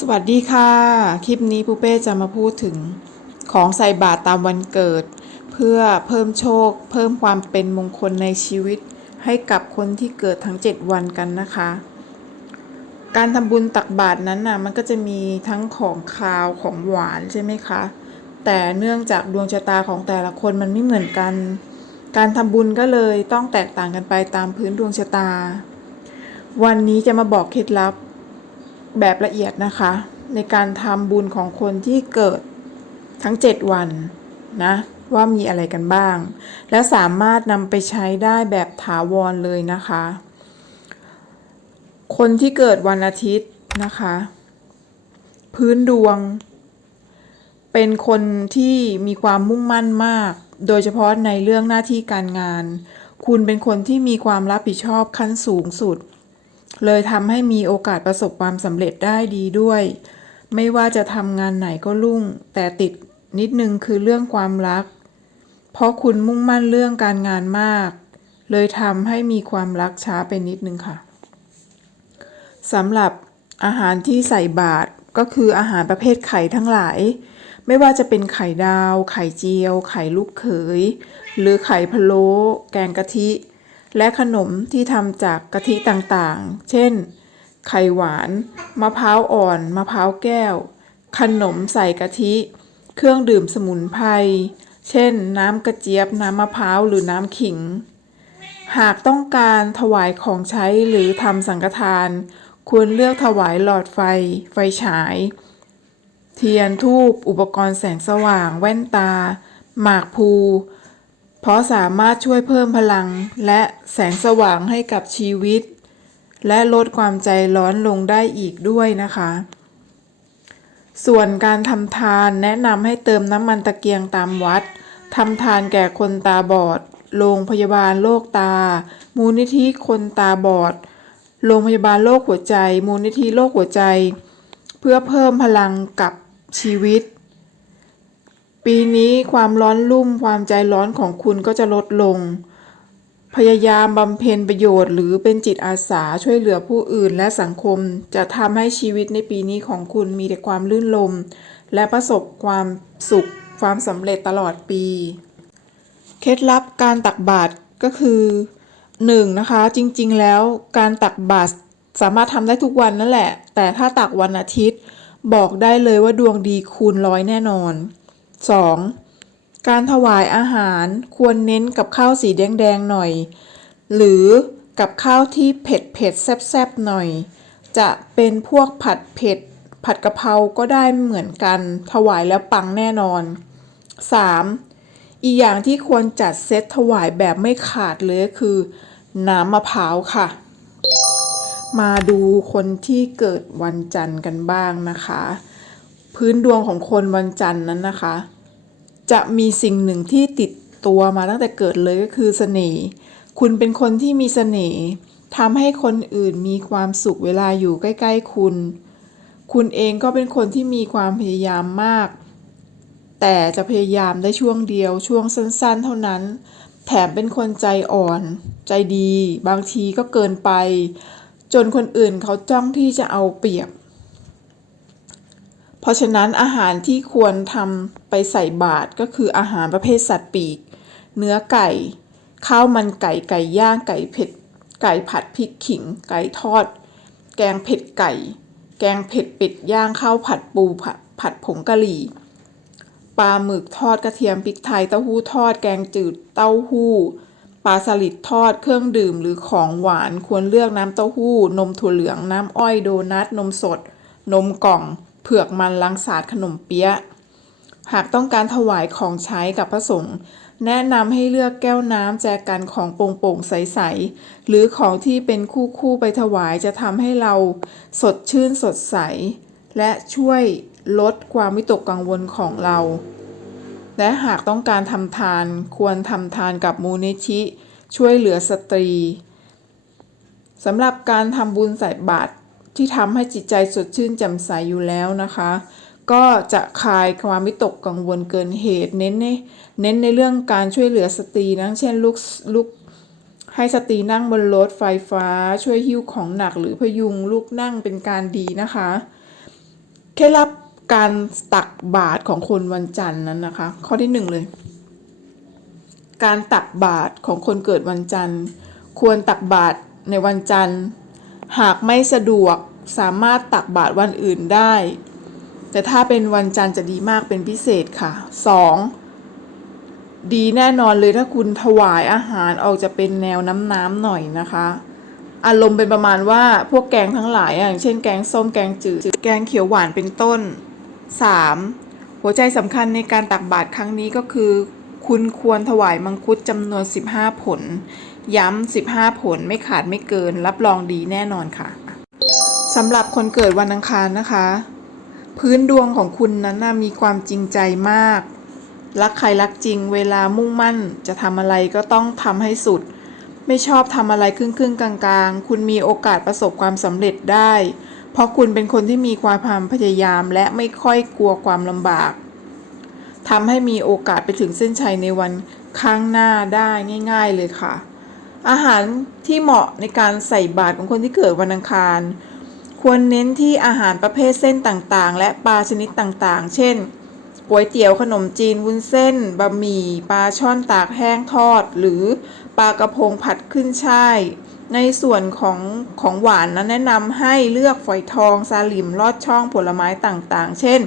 สวัสดีค่ะ คลิปนี้ปูเป้จะมาพูดถึงของใส่บาตรตามวันเกิด เพื่อเพิ่มโชค เพิ่มความเป็นมงคลในชีวิต ให้กับคนที่เกิดทั้ง 7 วันกันนะคะ การทำบุญตักบาตรนั้นน่ะมันก็จะมีทั้งของคาวของหวานใช่ไหมคะ แต่เนื่องจากดวงชะตาของแต่ละคนมันไม่เหมือนกัน การทำบุญก็เลยต้องแตกต่างกันไปตามพื้นดวงชะตา วันนี้จะมาบอกเคล็ดลับ แบบละเอียดนะคะ ในการทำบุญของคนที่เกิดทั้ง 7 วันนะว่ามีอะไรกันบ้าง และสามารถนำไปใช้ได้แบบถาวรเลยนะคะ คนที่เกิดวันอาทิตย์นะคะ พื้นดวง เป็นคนที่มีความมุ่งมั่นมาก โดยเฉพาะในเรื่องหน้าที่การงาน คุณเป็นคนที่มีความรับผิดชอบขั้นสูงสุด เลยทำให้มีโอกาสประสบความสำเร็จได้ดีด้วย ไม่ว่าจะทำงานไหนก็รุ่ง แต่ติดนิดนึงคือเรื่องความรัก เพราะคุณมุ่งมั่นเรื่องการงานมาก เลยทำให้มีความรักช้าไปนิดนึงค่ะสำหรับอาหารที่ใส่บาตรก็คืออาหารประเภทไข่ทั้งหลาย ไม่ว่าจะเป็นไข่ดาว ไข่เจียว ไข่ลูกเขย หรือไข่พะโล้แกงกะทิ และขนมที่ทำจากกะทิต่างๆ เช่น ไข่หวาน มะพร้าวอ่อน มะพร้าวแก้ว ขนมใส่กะทิ เครื่องดื่มสมุนไพร เช่น น้ำกระเจี๊ยบ น้ำมะพร้าว หรือน้ำขิง หากต้องการถวายของใช้หรือทำสังฆทาน ควรเลือกถวายหลอดไฟ ไฟฉาย เทียนทูป อุปกรณ์แสงสว่าง แว่นตา หมากพลู เพราะสามารถช่วยเพิ่มพลังและแสงสว่างให้กับชีวิต และลดความใจร้อนลงได้อีกด้วยนะคะ ส่วนการทำทานแนะนำให้เติมน้ำมันตะเกียงตามวัดทำทานแก่คนตาบอด โรงพยาบาลโรคตา มูลนิธิคนตาบอด โรงพยาบาลโรคหัวใจ มูลนิธิโรคหัวใจ เพื่อเพิ่มพลังกับชีวิต ปีนี้ความร้อนรุ่มความใจร้อนของคุณก็จะลดลง พยายามบำเพ็ญประโยชน์ หรือเป็นจิตอาสาช่วยเหลือผู้อื่นและสังคม จะทำให้ชีวิตในปีนี้ของคุณมีแต่ความลื่นลม และประสบความสุขความสำเร็จตลอดปี เคล็ดลับการตักบาตรก็คือหนึ่งนะคะจริงๆ แล้วการตักบาตรสามารถทำได้ทุกวันนั่นแหละ แต่ถ้าตักวันอาทิตย์ บอกได้เลยว่าดวงดีคูณร้อยแน่นอน 2. การถวายอาหารควรเน้นกับข้าวสีแดงๆหน่อย หรือกับข้าวที่เผ็ดเผ็ดๆแซ่บๆหน่อย จะเป็นพวกผัดเผ็ด ผัดกะเพราก็ได้เหมือนกัน ถวายแล้วปังแน่นอน 3. อีกอย่างที่ควรจัดเซตถวายแบบไม่ขาดเลยคือ น้ำมะพร้าวค่ะ มาดูคนที่เกิดวันจันทร์กันบ้างนะคะ พื้นดวงของคนวันจันทร์นั้นนะคะ จะมีสิ่งหนึ่งที่ติดตัวมาตั้งแต่เกิดเลยก็คือเสน่ห์ คุณเป็นคนที่มีเสน่ห์ทำให้คนอื่นมีความสุขเวลาอยู่ใกล้ ๆ คุณ คุณเองก็เป็นคนที่มีความพยายามมาก แต่จะพยายามได้ช่วงเดียวช่วงสั้น ๆ เท่านั้น แถมเป็นคนใจอ่อน ใจดี บางทีก็เกินไป จนคนอื่นเขาจ้องที่จะเอาเปรียบ เพราะฉะนั้นอาหารที่ควรทำไปใส่บาตรก็คืออาหารประเภทสัตว์ปีก เนื้อไก่ ข้าวมันไก่ไก่ย่างไก่เผ็ด ไก่ผัดพริกขิง ไก่ทอด แกงเผ็ดไก่ แกงเผ็ดเป็ดย่างข้าวผัดปูผัดผัดผงกะหรี่ปลาหมึกทอดกระเทียมพริกไทยเต้าหู้ทอดแกงจืดเต้าหู้ปลาสลิดทอดเครื่องดื่มหรือของหวานควรเลือกน้ำเต้าหู้ นมถั่วเหลืองน้ำอ้อยโดนัทนมสด นมกล่อง เผือกมันลังสาดขนมเปี๊ยะ หากต้องการถวายของใช้กับพระสงฆ์แนะนำให้เลือกแก้วน้ำแจกันของโปร่งๆใสๆ หรือของที่เป็นคู่ๆไปถวายจะทำให้เราสดชื่นสดใส และช่วยลดความวิตกกังวลของเรา และหากต้องการทำทานควรทำทานกับมูลนิธิ ช่วยเหลือสตรีสำหรับการทำบุญใส่บาตร ที่ทำให้จิตใจสดชื่นแจ่มใสอยู่แล้วนะคะ ก็จะคลายความวิตกกังวลเกินเหตุ เน้นในเน้นในเรื่องการช่วยเหลือสตรีนะเช่นลุกลุกให้สตรีนั่งบนรถไฟฟ้า ช่วยหิ้วของหนักหรือพยุงลูกนั่งเป็นการดีนะคะเคล็ดลับการตักบาตรของคนวันจันทร์นั้นนะคะ ข้อที่หนึ่งเลย การตักบาตรของคนเกิดวันจันทร์ ควรตักบาตรในวันจันทร์ หากไม่สะดวกสามารถตักบาตรวันอื่นได้ แต่ถ้าเป็นวันจันทร์จะดีมากเป็นพิเศษค่ะ 2. ดีแน่นอนเลยถ้าคุณถวายอาหารออกจะเป็นแนวน้ำๆหน่อยนะคะ อารมณ์เป็นประมาณว่าพวกแกงทั้งหลายอย่างเช่นแกงส้มแกงจืดแกงเขียวหวานเป็นต้น 3. หัวใจสำคัญในการตักบาตรครั้งนี้ก็คือ คุณควรถวายมังคุดจำนวน 15 ผล ย้ำ 15 ผลไม่ขาดไม่เกิน รับรองดีแน่นอนค่ะสำหรับคนเกิดวันอังคารนะคะ พื้นดวงของคุณนั้นนะมีความจริงใจมาก รักใครรักจริง เวลามุ่งมั่นจะทำอะไรก็ต้องทำให้สุด ไม่ชอบทำอะไรครึ่งครึ่งกลางๆ คุณมีโอกาสประสบความสำเร็จได้ เพราะคุณเป็นคนที่มีความพยายามและไม่ค่อยกลัวความลำบากทำให้มีโอกาสไปถึงเส้นชัยในวันข้างหน้าได้ง่าย ๆ เลยค่ะ อาหารที่เหมาะในการใส่บาตรของคนที่เกิดวันอังคาร ควรเน้นที่อาหารประเภทเส้นต่างๆ และปลาชนิดต่างๆ เช่นก๋วยเตี๋ยวขนมจีนวุ้นเส้นบะหมี่ปลาช่อนตากแห้งทอด หรือปลากระพงผัดขึ้นช่าย ในส่วนของของหวานนั้นแนะนำให้เลือกฝอยทองซาลิมลอดช่องผลไม้ต่างๆ เช่น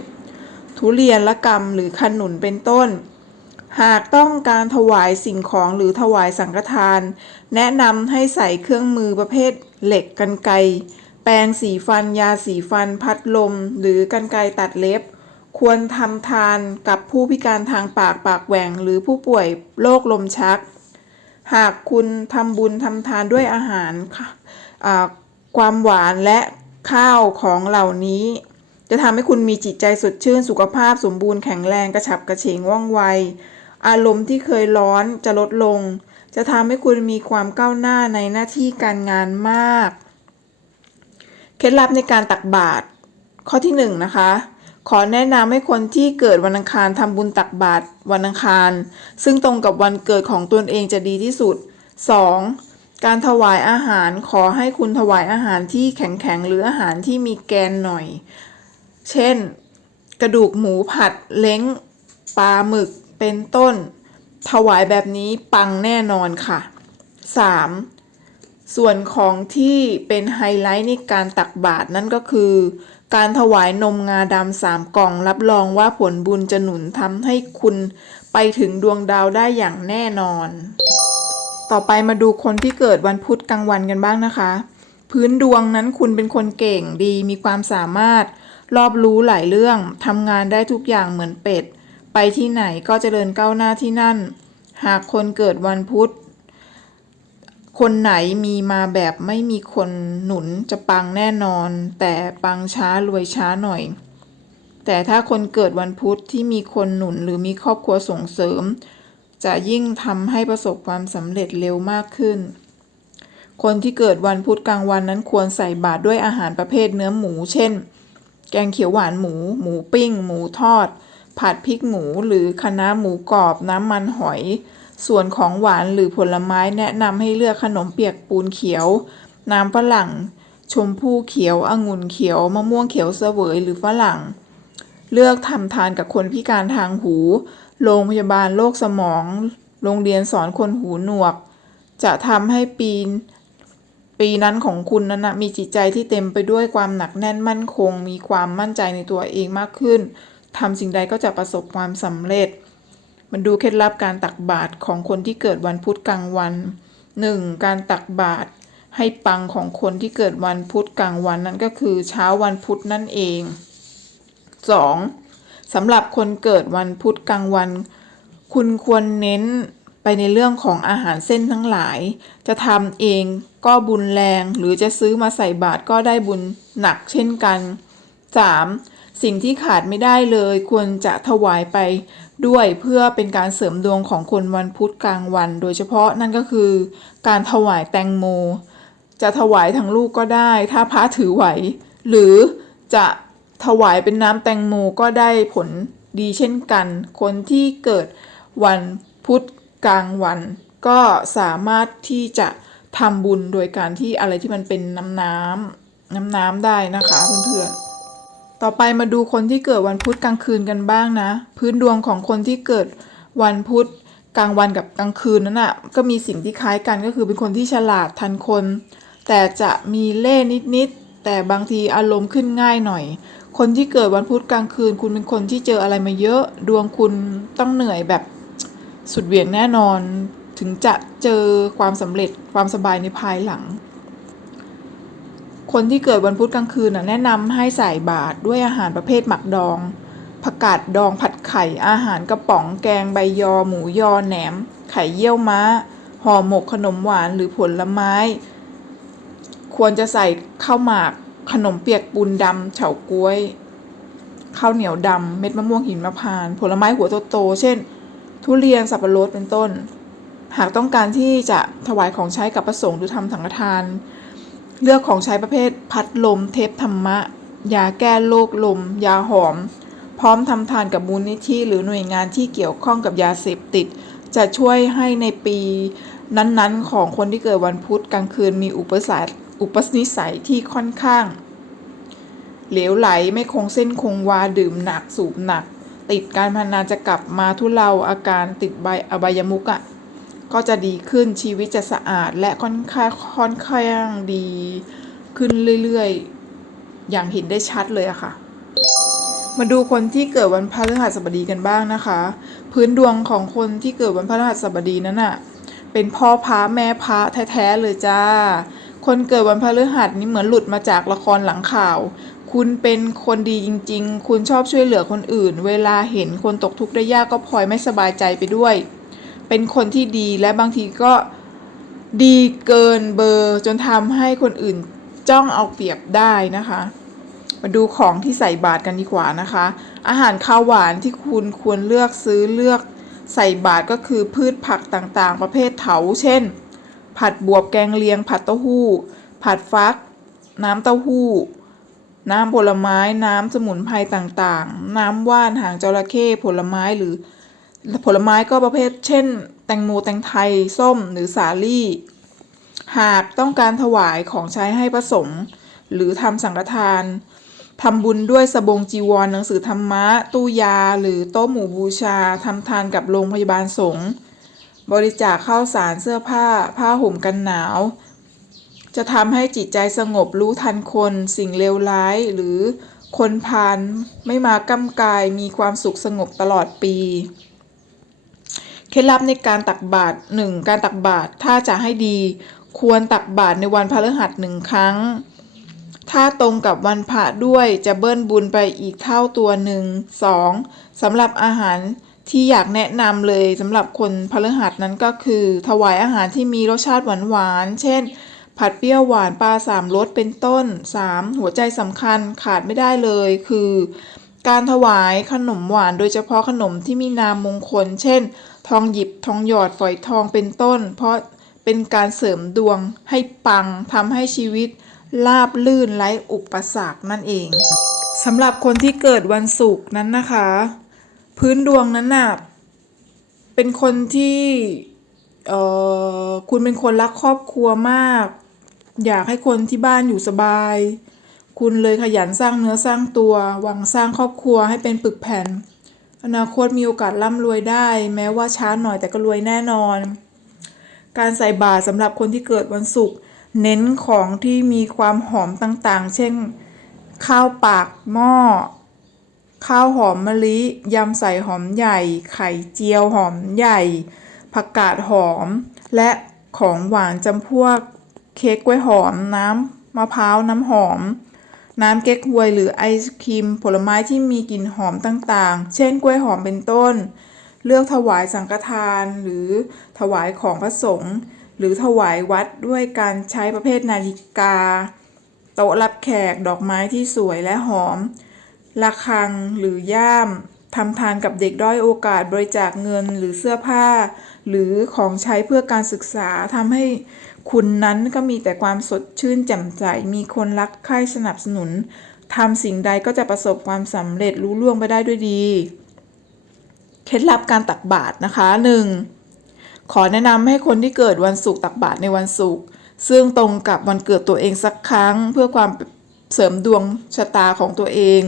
ทุเรียนละกำหรือขนุนเป็นต้น หากต้องการถวายสิ่งของหรือถวายสังฆทาน แนะนำให้ใส่เครื่องมือประเภทเหล็กกันไกแปรงสีฟันยาสีฟัน พัดลม หรือกันไกตัดเล็บ ควรทำทานกับผู้พิการทางปากปากแหว่ง หรือผู้ป่วยโรคลมชัก หากคุณทำบุญทำทานด้วยอาหาร ความหวานและข้าวของเหล่านี้ จะทำให้คุณมีจิตใจสดชื่นสุขภาพสมบูรณ์แข็งแรงกระฉับกระเฉงว่องไว อารมณ์ที่เคยร้อนจะลดลง จะทำให้คุณมีความก้าวหน้าในหน้าที่การงานมาก เคล็ดลับในการตักบาตรข้อที่หนึ่งนะคะขอแนะนำให้คนที่เกิดวันอังคารทำบุญตักบาตรวันอังคาร ซึ่งตรงกับวันเกิดของตนเองจะดีที่สุด 2. การถวายอาหารขอให้คุณถวายอาหารที่แข็งๆหรืออาหารที่มีแกนหน่อย เช่น กระดูกหมูผัดเล้งปลาหมึก เป็นต้น ถวายแบบนี้ปังแน่นอนค่ะ 3. ส่วนของที่เป็นไฮไลท์ในการตักบาตรนั่นก็คือ การถวายนมงาดำสามกล่องรับรองว่าผลบุญจะหนุนทำให้คุณไปถึงดวงดาวได้อย่างแน่นอน ต่อไปมาดูคนที่เกิดวันพุธกลางวันกันบ้างนะคะ พื้นดวงนั้นคุณเป็นคนเก่งดีมีความสามารถรอบรู้หลายเรื่องทำงานได้ทุกอย่างเหมือนเป็ด ไปที่ไหนก็เจริญก้าวหน้าที่นั่น หากคนเกิดวันพุธ คนไหนมีมาแบบไม่มีคนหนุนจะปังแน่นอน แต่ปังช้ารวยช้าหน่อย แต่ถ้าคนเกิดวันพุธที่มีคนหนุนหรือมีครอบครัวส่งเสริม จะยิ่งทำให้ประสบความสำเร็จเร็วมากขึ้น คนที่เกิดวันพุธกลางวันนั้นควรใส่บาตรด้วยอาหารประเภทเนื้อหมู เช่น แกงเขียวหวานหมู หมูปิ้ง หมูทอด ผัดพริกหมูหรือคะน้าหมูกรอบน้ำมันหอย ส่วนของหวานหรือผลไม้แนะนำให้เลือกขนมเปียกปูนเขียว น้ำฝรั่ง ชมพู่เขียวองุ่นเขียว มะม่วงเขียวเสวยหรือฝรั่ง เลือกทำทานกับคนพิการทางหู โรงพยาบาลโรคสมอง โรงเรียนสอนคนหูหนวก จะทำให้ปีนปีนั้นของคุณนั้นนะมีจิตใจที่เต็มไปด้วยความหนักแน่นมั่นคง มีความมั่นใจในตัวเองมากขึ้น ทำสิ่งใดก็จะประสบความสำเร็จ มันดูเคล็ดลับการตักบาตรของคนที่เกิดวันพุธกลางวัน 1. การตักบาตรให้ปังของคนที่เกิดวันพุธกลางวันนั่นก็คือเช้าวันพุธนั่นเอง 2. สำหรับคนเกิดวันพุธกลางวัน คุณควรเน้นไปในเรื่องของอาหารเส้นทั้งหลาย จะทำเองก็บุญแรงหรือจะซื้อมาใส่บาตรก็ได้บุญหนักเช่นกัน 3. สิ่งที่ขาดไม่ได้เลยควรจะถวายไปด้วยเพื่อเป็นการเสริมดวงของคนวันพุธกลางวัน โดยเฉพาะนั่นก็คือ การถวายแตงโม จะถวายทั้งลูกก็ได้ ถ้าพระถือไหว หรือจะถวายเป็นน้ำแตงโมก็ได้ผลดีเช่นกัน คนที่เกิดวันพุธกลางวัน ก็สามารถที่จะทำบุญโดยการที่อะไรที่มันเป็นน้ำน้ำน้ำน้ำได้นะคะเพื่อนๆ ต่อไปมาดูคนที่เกิดวันพุธกลางคืนกันบ้างนะ พื้นดวงของคนที่เกิดวันพุธกลางวันกับกลางคืนนั้นน่ะก็มีสิ่งที่คล้ายกันก็คือเป็นคนที่ฉลาดทันคน แต่จะมีเล่ห์นิดๆแต่บางทีอารมณ์ขึ้นง่ายหน่อย คนที่เกิดวันพุธกลางคืน คุณเป็นคนที่เจออะไรมาเยอะ ดวงคุณต้องเหนื่อยแบบสุดเหวี่ยงแน่นอน ถึงจะเจอความสำเร็จความสบายในภายหลัง คนที่เกิดวันพุธกลางคืนแนะนำให้ใส่บาตรด้วยอาหารประเภทหมักดองผักกาดดองผัดไข่อาหารกระป๋องแกงใบยอ หมูยอแหนม ไข่เยี่ยวม้า ห่อหมกขนมหวานหรือผลไม้ ควรจะใส่ข้าวหมาก ขนมเปียกปูนดำเฉาก๊วยข้าวเหนียวดำเม็ดมะม่วงหินมะพร้านผลไม้หัวโตๆเช่น ทุเรียนสับปะรดเป็นต้น หากต้องการที่จะถวายของใช้กับพระสงฆ์หรือทำสังฆทาน เลือกของใช้ประเภทพัดลมเทปธรรมะ ยาแก้โรคลม ยาหอม พร้อมทำทานกับมูลนิธิหรือหน่วยงานที่เกี่ยวข้องกับยาเสพติด จะช่วยให้ในปีนั้นๆ ของคนที่เกิดวันพุธกลางคืนมีอุปสรรคอุปนิสัยที่ค่อนข้าง เหลวไหลไม่คงเส้นคงวาดื่มหนักสูบหนัก ติดการพนันจะกลับมาทุเลาอาการติดใบอบายมุกอะ่ะ ก็จะดีขึ้นชีวิตจะสะอาดและค่อนข้างค่อนข้างดีขึ้นเรื่อยๆ อย่างเห็นได้ชัดเลยอะค่ะ มาดูคนที่เกิดวันพฤหัสบดีกันบ้างนะคะ พื้นดวงของคนที่เกิดวันพฤหัสบดีนั้นอะเป็นพ่อพระแม่พระแท้ๆเลยจ้า คนเกิดวันพฤหัสนี่เหมือนหลุดมาจากละครหลังข่าว คุณเป็นคนดีจริง ๆ คุณชอบช่วยเหลือคนอื่น เวลาเห็นคนตกทุกข์ได้ยากก็พลอยไม่สบายใจไปด้วย เป็นคนที่ดีและบางทีก็ดีเกินเบอร์จนทำให้คนอื่นจ้องเอาเปรียบได้นะคะ มาดูของที่ใส่บาตรกันดีกว่านะคะ อาหารข้าวหวานที่คุณควรเลือกซื้อเลือกใส่บาตรก็คือพืชผักต่างๆ ประเภทเถา เช่น ผัดบวบแกงเลียง ผัดเต้าหู้ ผัดฟัก น้ำเต้าหู้ น้ำผลไม้ น้ำสมุนไพรต่างๆ น้ำว่านหางจระเข้ผลไม้หรือ ผลไม้ก็ประเภท เช่น แตงโมแตงไทย ส้มหรือสาลี่ หากต้องการถวายของใช้ให้พระสงฆ์หรือทำสังฆทานทำบุญด้วยสบงจีวรหนังสือธรรมะ ตู้ยา หรือโต๊ะหมู่บูชาทำทานกับโรงพยาบาลสงฆ์บริจาคข้าวสารเสื้อผ้า ผ้าห่มกันหนาว จะทำให้จิตใจสงบรู้ทันคน สิ่งเลวร้าย หรือคนพาลไม่มากำกายมีความสุขสงบตลอดปี เคล็ดลับในการตักบาตรหนึ่งการตักบาตรถ้าจะให้ดี ควรตักบาตรในวันพฤหัสหนึ่งครั้ง ถ้าตรงกับวันพระด้วยจะเบิ้ลบุญไปอีกเท่าตัวหนึ่งสองสำหรับอาหารที่อยากแนะนำเลยสำหรับคนพฤหัสนั้นก็คือ ถวายอาหารที่มีรสชาติหวานๆ เช่น ผัดเปรี้ยวหวานปลาสามรสเป็นต้น 3. หัวใจสำคัญขาดไม่ได้เลย คือ การถวายขนมหวานโดยเฉพาะขนมที่มีนามมงคล เช่น ทองหยิบทองหยอดฝอยทองเป็นต้น เพราะเป็นการเสริมดวงให้ปังทำให้ชีวิตราบลื่นไร้อุปสรรคนั่นเองสำหรับคนที่เกิดวันศุกร์นั้นนะคะ พื้นดวงนั้นน่ะเป็นคนที่เออคุณเป็นคนรักครอบครัวมาก อยากให้คนที่บ้านอยู่สบาย คุณเลยขยันสร้างเนื้อสร้างตัวหวังสร้างครอบครัวให้เป็นปึกแผ่น อนาคตมีโอกาสร่ำรวยได้ แม้ว่าช้าหน่อยแต่ก็รวยแน่นอน การใส่บาตรสำหรับคนที่เกิดวันศุกร์เน้นของที่มีความหอมต่างๆ เช่น ข้าวปากหม้อ ข้าวหอมมะลิ ยำใส่หอมใหญ่ ไข่เจียวหอมใหญ่ ผักกาดหอม และของหวานจำพวกเค้กกล้วยหอมน้ำมะพร้าวน้ำหอม น้ำเก๊กฮวยหรือไอศครีมผลไม้ที่มีกลิ่นหอมต่างๆ เช่นกล้วยหอมเป็นต้น เลือกถวายสังฆทานหรือถวายของพระสงฆ์หรือถวายวัดด้วยการใช้ประเภทนาฬิกา โต๊ะรับแขกดอกไม้ที่สวยและหอมระฆังหรือย่ามทำทานกับเด็กด้อยโอกาสบริจาคเงินหรือเสื้อผ้า หรือของใช้เพื่อการศึกษาทำให้ คุณนั้นก็มีแต่ความสดชื่นแจ่มใส มีคนรักใคร่สนับสนุนทำสิ่งใดก็จะประสบความสำเร็จรู้ล่วงไปได้ด้วยดี เคล็ดลับการตักบาตรนะคะ 1. ขอแนะนำให้คนที่เกิดวันศุกร์ตักบาตรในวันศุกร์ซึ่งตรงกับวันเกิดตัวเองสักครั้ง เพื่อความเสริมดวงชะตาของตัวเอง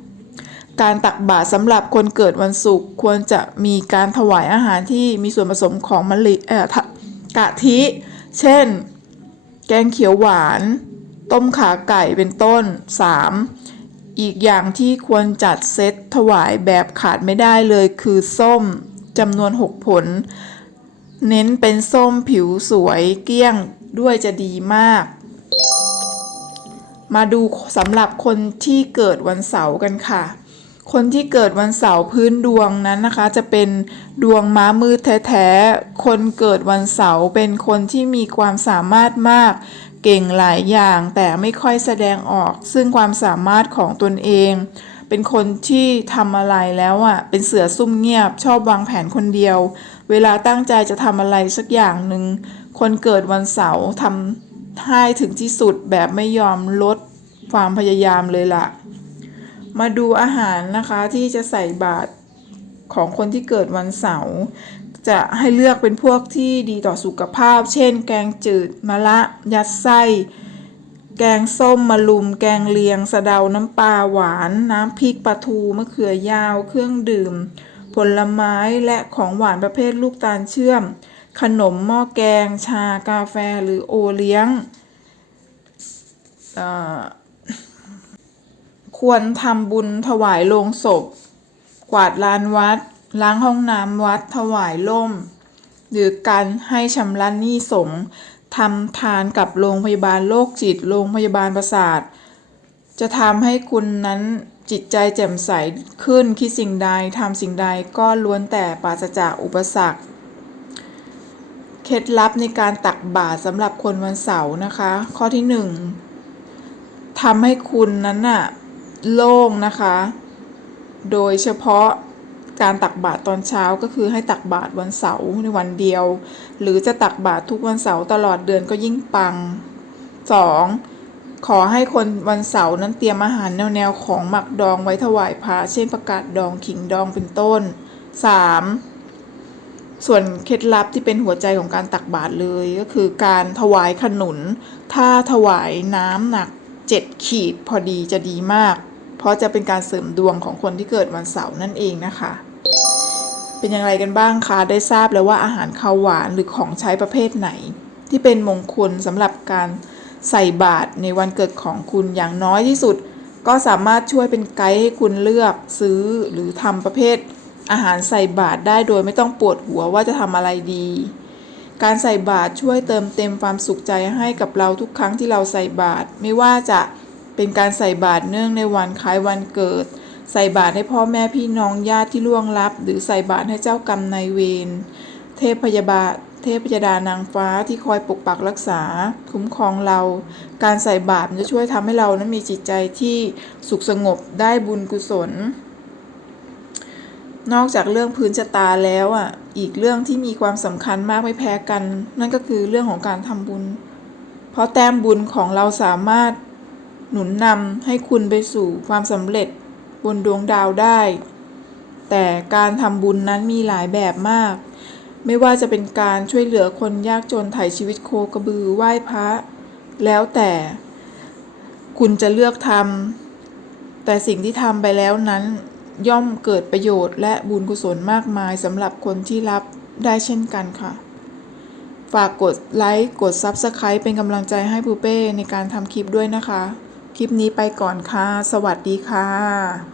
2. การตักบาตรสำหรับคนเกิดวันศุกร์ควรจะมีการถวายอาหารที่มีส่วนผสมของมะลิเอ่อกะทิ เช่น แกงเขียวหวาน ต้มขาไก่เป็นต้น 3. อีกอย่างที่ควรจัดเซตถวายแบบขาดไม่ได้เลยคือส้มจำนวน 6 ผล เน้นเป็นส้มผิวสวยเกลี้ยงด้วยจะดีมาก มาดูสำหรับคนที่เกิดวันเสาร์กันค่ะ คนที่เกิดวันเสาร์พื้นดวงนั้นนะคะ จะเป็นดวงม้ามืดแท้ๆ คนเกิดวันเสาร์เป็นคนที่มีความสามารถมาก เก่งหลายอย่างแต่ไม่ค่อยแสดงออก ซึ่งความสามารถของตนเอง เป็นคนที่ทำอะไรแล้วอะ เป็นเสือซุ่มเงียบ ชอบวางแผนคนเดียว เวลาตั้งใจจะทำอะไรสักอย่างหนึ่ง คนเกิดวันเสาร์ทำให้ถึงที่สุดแบบไม่ยอมลดความพยายามเลยล่ะ มาดูอาหารนะคะที่จะใส่บาตรของคนที่เกิดวันเสาร์จะให้เลือกเป็นพวกที่ดีต่อสุขภาพ เช่น แกงจืดมะละ ยัดไส้ แกงส้มมะลุม แกงเลียง สะเดาน้ำปลาหวาน น้ำพริกปลาทูมะเขือยาว เครื่องดื่ม ผลไม้และของหวานประเภทลูกตาลเชื่อม ขนมหม้อแกง ชากาแฟหรือโอเลี้ยงอ่อ ควรทำบุญถวายโลงศพ กวาดลานวัด ล้างห้องน้ำวัด ถวายล่ม หรือการให้ชำระหนี้สงฆ์ทำทานกับโรงพยาบาลโรคจิต โรงพยาบาลประสาท จะทำให้คุณนั้นจิตใจแจ่มใสขึ้นคิดสิ่งใดทำสิ่งใดก็ล้วนแต่ปราศจากอุปสรรค เคล็ดลับในการตักบาตรสำหรับคนวันเสาร์นะคะ ข้อที่หนึ่งทำให้คุณนั้นน่ะ โล่งนะคะ โดยเฉพาะการตักบาตรตอนเช้าก็คือให้ตักบาตรวันเสาร์ในวันเดียว หรือจะตักบาตรทุกวันเสาร์ตลอดเดือนก็ยิ่งปัง 2. ขอให้คนวันเสาร์นั้นเตรียมอาหารแนวๆของหมักดองไว้ถวายพระเช่นประกาศดองขิงดองเป็นต้น 3. ส่วนเคล็ดลับที่เป็นหัวใจของการตักบาตรเลยก็คือการถวายขนุน ถ้าถวายน้ำหนัก 7 ขีดพอดีจะดีมาก ราะจะเป็นการเสริมดวงของคนที่เกิดวันเสาร์นั่นเองนะคะ เป็นอย่างไรกันบ้างคะได้ทราบแล้วว่าอาหารข้าวหวานหรือของใช้ประเภทไหน ที่เป็นมงคลสำหรับการใส่บาตรในวันเกิดของคุณอย่างน้อยที่สุด ก็สามารถช่วยเป็นไกด์ให้คุณเลือกซื้อหรือทำประเภท อาหารใส่บาตรได้โดยไม่ต้องปวดหัวว่าจะทำอะไรดี การใส่บาตรช่วยเติมเต็มความสุขใจให้กับเราทุกครั้งที่เราใส่บาตรไม่ว่าจะเเป็นการใส่บาตรเนื่องในวันคล้ายวันเกิด ใส่บาตรให้พ่อแม่พี่น้องญาติที่ล่วงลับ หรือใส่บาตรให้เจ้ากรรมนายเวร เทพพยาบาทเทพยดานางฟ้าที่คอยปกปักรักษา คุ้มครองเรา การใส่บาตรจะช่วยทำให้เรานั้นมีจิตใจที่สุขสงบได้บุญกุศล นอกจากเรื่องพื้นชะตาแล้วอะ อีกเรื่องที่มีความสำคัญมากไม่แพ้กัน นั่นก็คือเรื่องของการทำบุญ เพราะแต้มบุญของเราสามารถ หนุนนำให้คุณไปสู่ความสำเร็จบนดวงดาวได้ แต่การทำบุญนั้นมีหลายแบบมาก ไม่ว่าจะเป็นการช่วยเหลือคนยากจนไถ่ชีวิตโคกระบือไหว้พระ แล้วแต่คุณจะเลือกทำแต่สิ่งที่ทำไปแล้วนั้น ย่อมเกิดประโยชน์และบุญกุศลมากมายสำหรับคนที่รับได้เช่นกันค่ะ ฝากกดไลค์ กด Subscribe เป็นกำลังใจให้ปูเป้ในการทำคลิปด้วยนะคะ คลิปนี้ไปก่อนค่ะ สวัสดีค่ะ